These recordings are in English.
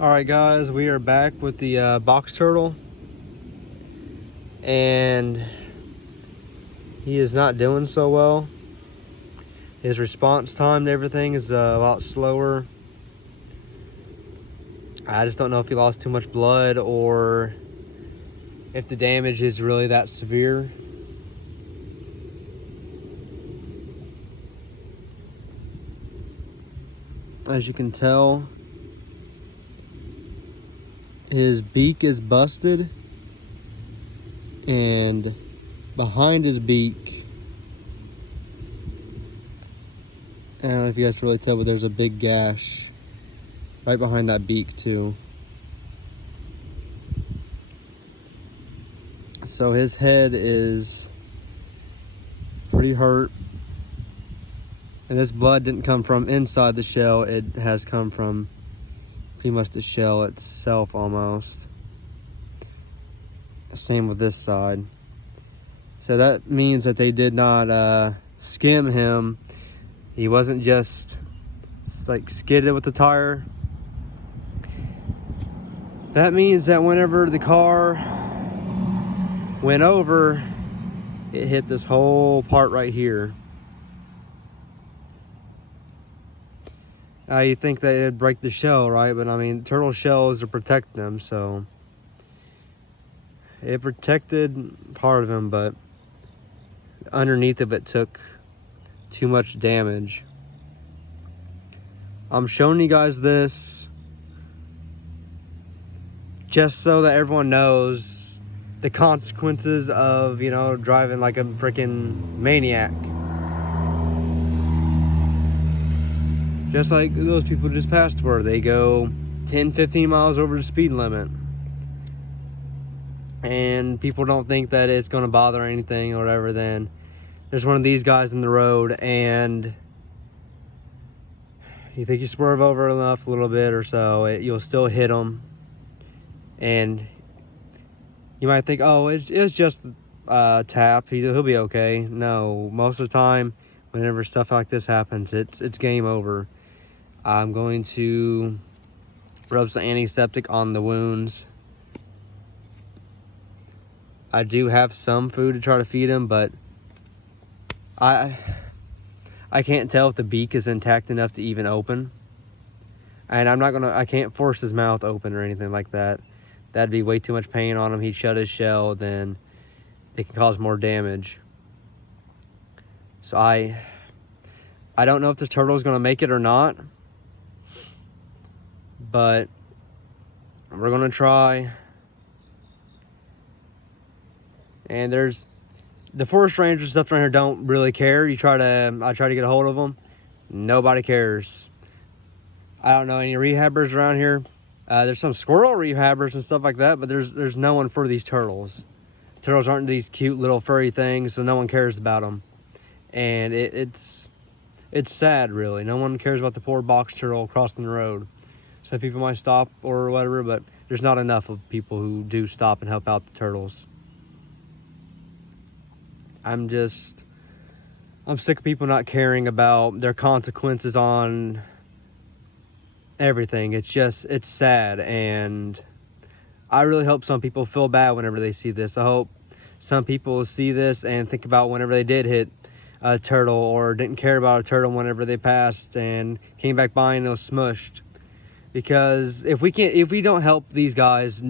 All right, guys, we are back with the box turtle, and he is not doing so well. His response time to everything is a lot slower. I just don't know if he lost too much blood or if the damage is really that severe. As you can tell, his beak is busted, and behind his beak, I don't know if you guys can really tell, but there's a big gash right behind that beak too. So his head is pretty hurt, and this blood didn't come from inside the shell. It has come from pretty much the shell itself almost. Same with this side. So that means that they did not skim him. He wasn't just like skidded with the tire. That means that whenever the car went over, it hit this whole part right here. You think that it'd break the shell, right? But I mean, turtle shells to protect them, so it protected part of him, but underneath of it took too much damage. I'm showing you guys this just so that everyone knows the consequences of, you know, driving like a freaking maniac. Just like those people just passed where they go 10, 15 miles over the speed limit. And people don't think that it's going to bother anything or whatever. Then there's one of these guys in the road, and you think you swerve over enough a little bit or so, you'll still hit them. And you might think, oh, it's just a tap, he'll be okay. No, most of the time, whenever stuff like this happens, it's game over. I'm going to rub some antiseptic on the wounds. I do have some food to try to feed him, but I can't tell if the beak is intact enough to even open. And I can't force his mouth open or anything like that. That'd be way too much pain on him. He'd shut his shell, then it can cause more damage. So I don't know if the turtle's gonna make it or not, but we're gonna try. And there's the forest rangers stuff around here don't really care. I try to get a hold of them. Nobody cares. I don't know any rehabbers around here. There's some squirrel rehabbers and stuff like that, but there's no one for these turtles. Turtles aren't these cute little furry things, so no one cares about them. And it's sad, really. No one cares about the poor box turtle crossing the road. Some people might stop or whatever, but there's not enough of people who do stop and help out the turtles. I'm sick of people not caring about their consequences on everything. It's sad, and I really hope some people feel bad whenever they see this. I hope some people see this and think about whenever they did hit a turtle or didn't care about a turtle whenever they passed and came back by and it was smushed. Because if we don't help these guys,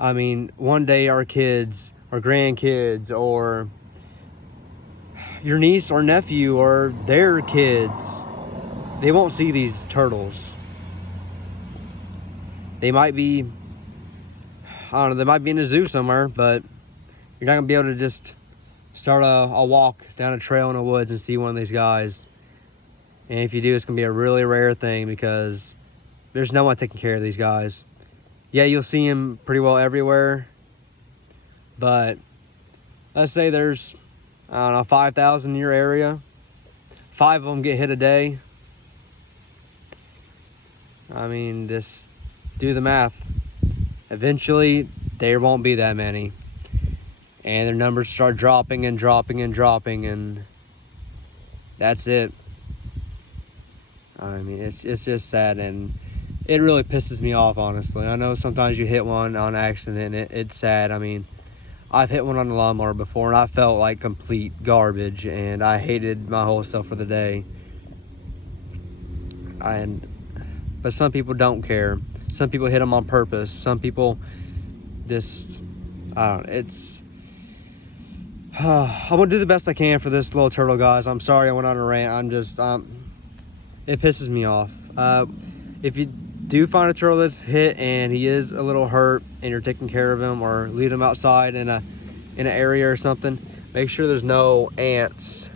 I mean, one day our kids, our grandkids, or your niece or nephew or their kids, they won't see these turtles. They might be, I don't know, they might be in a zoo somewhere, but you're not gonna be able to just start a walk down a trail in the woods and see one of these guys. And if you do, it's gonna be a really rare thing because there's no one taking care of these guys. Yeah, you'll see them pretty well everywhere, but let's say there's, I don't know, 5,000 in your area. 5 of them get hit a day. I mean, just do the math. Eventually, there won't be that many. And their numbers start dropping and dropping and dropping, and that's it. I mean, it's just sad. And it really pisses me off, honestly. I know sometimes you hit one on accident and it's sad. I mean, I've hit one on the lawnmower before and I felt like complete garbage and I hated my whole self for the day. But some people don't care. Some people hit them on purpose. Some people just, I don't know, it's, I'm gonna do the best I can for this little turtle, guys. I'm sorry I went on a rant. I'm just, it pisses me off. If you do find a turtle that's hit and he is a little hurt and you're taking care of him or leave him outside in an area or something, make sure there's no ants.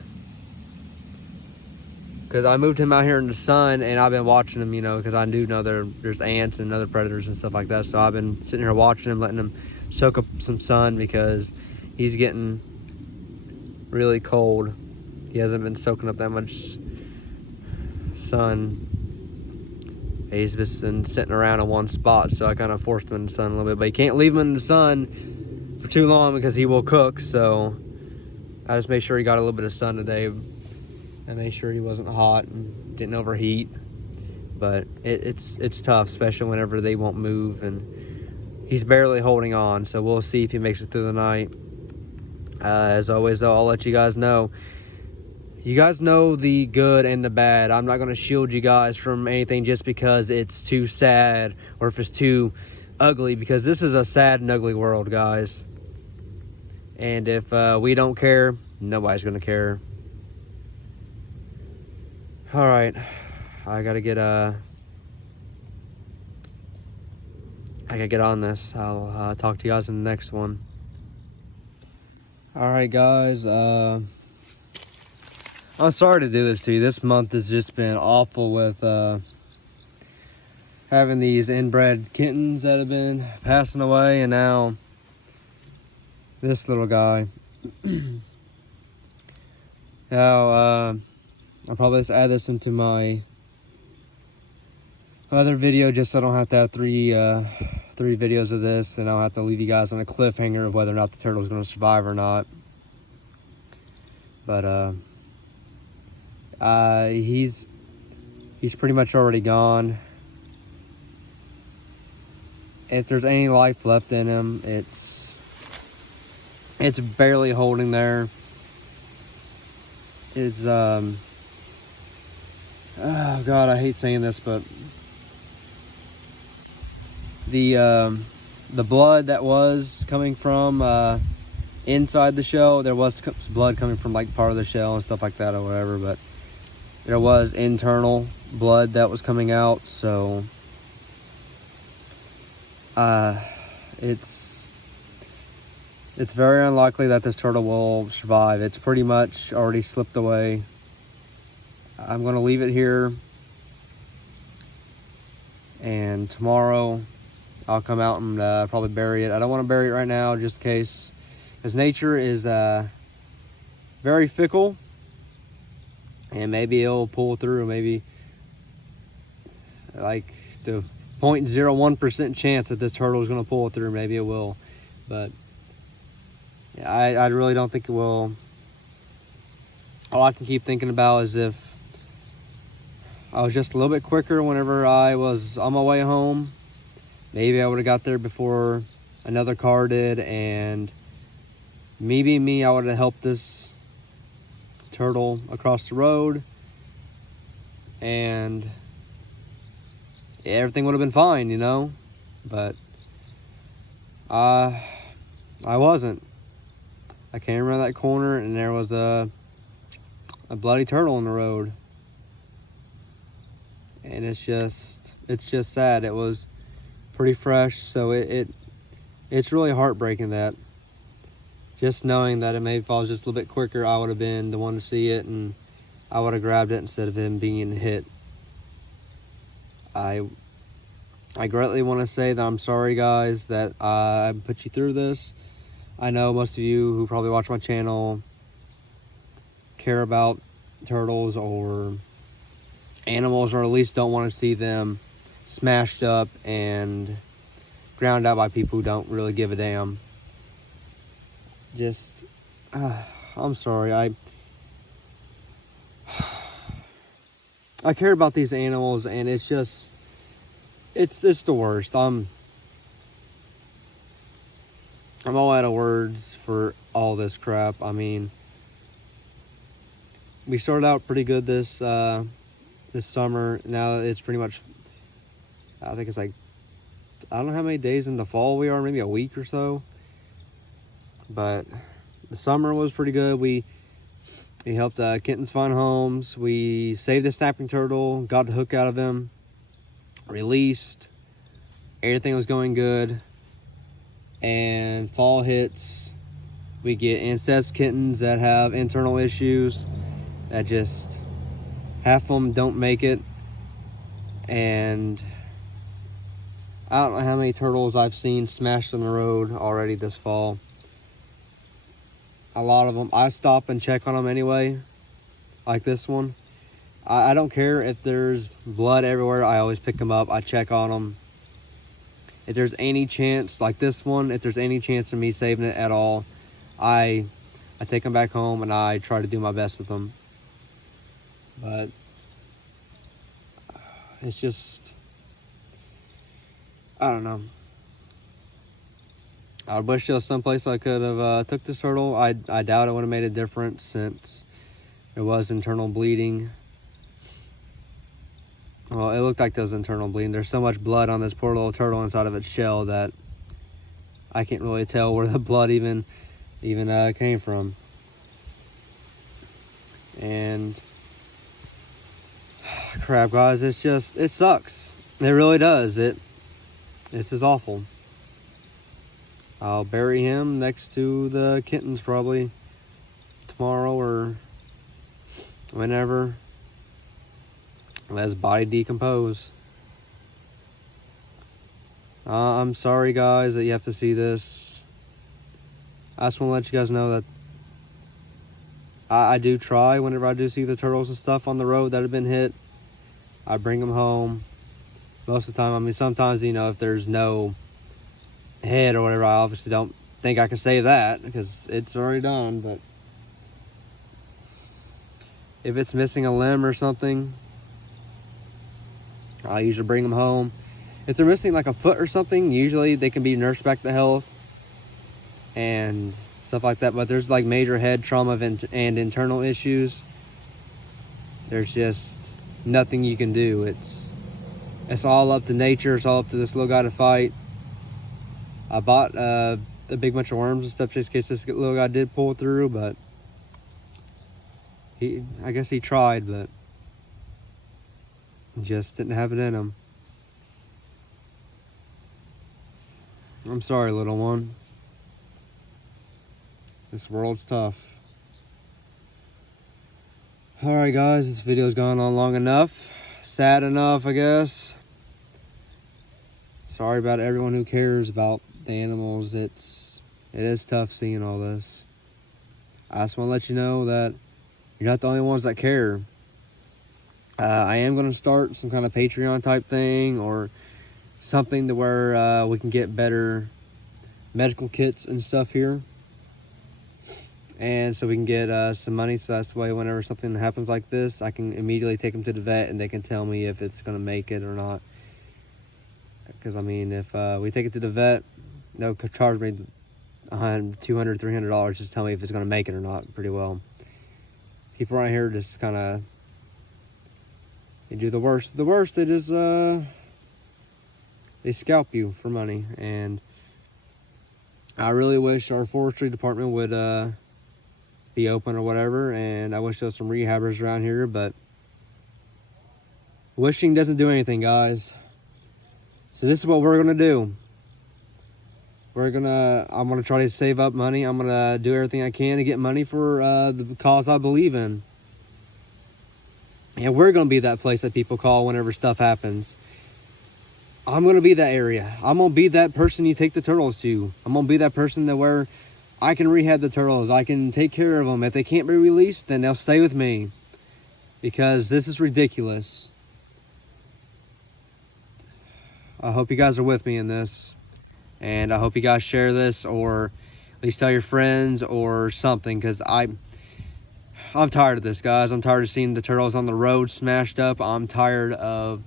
Because I moved him out here in the sun and I've been watching him, you know, because I do know there's ants and other predators and stuff like that. So I've been sitting here watching him, letting him soak up some sun because he's getting really cold. He hasn't been soaking up that much sun. He's just been sitting around in one spot, so I kind of forced him in the sun a little bit. But you can't leave him in the sun for too long because he will cook. So I just made sure he got a little bit of sun today. I made sure he wasn't hot and didn't overheat. But it's tough, especially whenever they won't move. And he's barely holding on, so we'll see if he makes it through the night. As always, though, I'll let you guys know. You guys know the good and the bad. I'm not going to shield you guys from anything just because it's too sad or if it's too ugly, because this is a sad and ugly world, guys. And if we don't care, nobody's going to care. All right, I gotta get on this. I'll talk to you guys in the next one. All right, guys. I'm sorry to do this to you. This month has just been awful with having these inbred kittens that have been passing away, and now this little guy. Now, I'll probably just add this into my other video just so I don't have to have three videos of this, and I'll have to leave you guys on a cliffhanger of whether or not the turtle's going to survive or not. But he's pretty much already gone. If there's any life left in him, it's barely holding there. Oh God, I hate saying this, but the blood that was coming from inside the shell, there was blood coming from like part of the shell and stuff like that or whatever, but there was internal blood that was coming out. So it's very unlikely that this turtle will survive. It's pretty much already slipped away. I'm going to leave it here, and tomorrow I'll come out and probably bury it. I don't want to bury it right now just in case, because nature is very fickle, and maybe it'll pull through. Maybe like the 0.01% chance that this turtle is going to pull through. Maybe it will, but yeah, I really don't think it will. All I can keep thinking about is if I was just a little bit quicker whenever I was on my way home, maybe I would have got there before another car did, and maybe I would have helped this turtle across the road, and everything would have been fine, you know. But I wasn't. I came around that corner and there was a bloody turtle in the road. And it's just sad. It was pretty fresh, so it's really heartbreaking that just knowing that if I was just a little bit quicker, I would have been the one to see it and I would have grabbed it instead of him being hit. I greatly want to say that I'm sorry, guys, that I put you through this. I know most of you who probably watch my channel care about turtles or animals, or at least don't want to see them smashed up and ground out by people who don't really give a damn. Just, I'm sorry. I care about these animals, and it's just, it's the worst. I'm all out of words for all this crap. I mean, we started out pretty good this summer. Now it's pretty much, I think it's like, I don't know how many days in the fall we are, maybe a week or so. But the summer was pretty good. We helped kittens find homes. We saved the snapping turtle, got the hook out of him, released. Everything was going good. And fall hits, we get incest kittens that have internal issues, that just, half of them don't make it. And I don't know how many turtles I've seen smashed on the road already this fall. A lot of them, I stop and check on them anyway, like this one. I don't care if there's blood everywhere. I always pick them up. I check on them. If there's any chance, like this one, if there's any chance of me saving it at all, I take them back home and I try to do my best with them. But it's just, I don't know. I wish there was someplace I could have took this turtle. I doubt it would have made a difference since there was internal bleeding. Well, it looked like there was internal bleeding. There's so much blood on this poor little turtle inside of its shell that I can't really tell where the blood even came from. And crap, guys, it's just, it sucks. It really does. It's just awful. I'll bury him next to the kittens probably tomorrow or whenever. Let his body decompose. I'm sorry, guys, that you have to see this. I just want to let you guys know that I do try whenever I do see the turtles and stuff on the road that have been hit. I bring them home. Most of the time, I mean, sometimes, you know, if there's no head or whatever, I obviously don't think I can say that because it's already done. But if it's missing a limb or something, I usually bring them home. If they're missing like a foot or something, usually they can be nursed back to health and stuff like that. But there's like major head trauma and internal issues. There's just nothing you can do. It's all up to nature. It's all up to this little guy to fight. I bought a big bunch of worms and stuff just in case this little guy did pull through, but I guess he tried, but just didn't have it in him. I'm sorry, little one. This world's tough. Alright, guys, this video's gone on long enough. Sad enough, I guess. Sorry about everyone who cares about the animals. It is tough seeing all this. I just want to let you know that you're not the only ones that care. I am going to start some kind of Patreon type thing or something to where we can get better medical kits and stuff here. And so we can get some money, so that's the way whenever something happens like this, I can immediately take them to the vet and they can tell me if it's going to make it or not. Because, I mean, if we take it to the vet, they'll charge me $200, $300 just tell me if it's going to make it or not pretty well. People around here just kind of, they do the worst. The worst, it is, they scalp you for money. And I really wish our forestry department would be open or whatever. And I wish there was some rehabbers around here, but wishing doesn't do anything, guys. So this is what we're going to do. I'm going to try to save up money. I'm going to do everything I can to get money for the cause I believe in. And we're going to be that place that people call whenever stuff happens. I'm going to be that area. I'm going to be that person you take the turtles to. I'm going to be that person that where I can rehab the turtles. I can take care of them. If they can't be released, then they'll stay with me. Because this is ridiculous. I hope you guys are with me in this. And I hope you guys share this or at least tell your friends or something. Because I'm tired of this, guys. I'm tired of seeing the turtles on the road smashed up. I'm tired of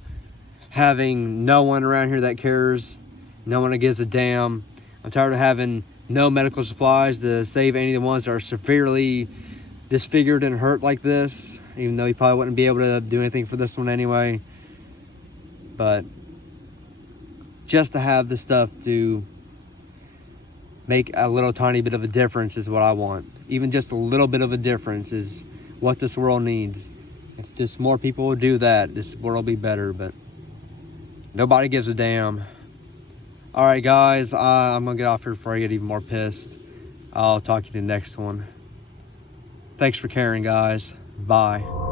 having no one around here that cares, no one that gives a damn. I'm tired of having no medical supplies to save any of the ones that are severely disfigured and hurt like this, even though you probably wouldn't be able to do anything for this one anyway. But just to have the stuff to make a little tiny bit of a difference is what I want. Even just a little bit of a difference is what this world needs. If just more people will do that, this world will be better, but nobody gives a damn. Alright guys, I'm gonna get off here before I get even more pissed. I'll talk to you in the next one. Thanks for caring, guys. Bye.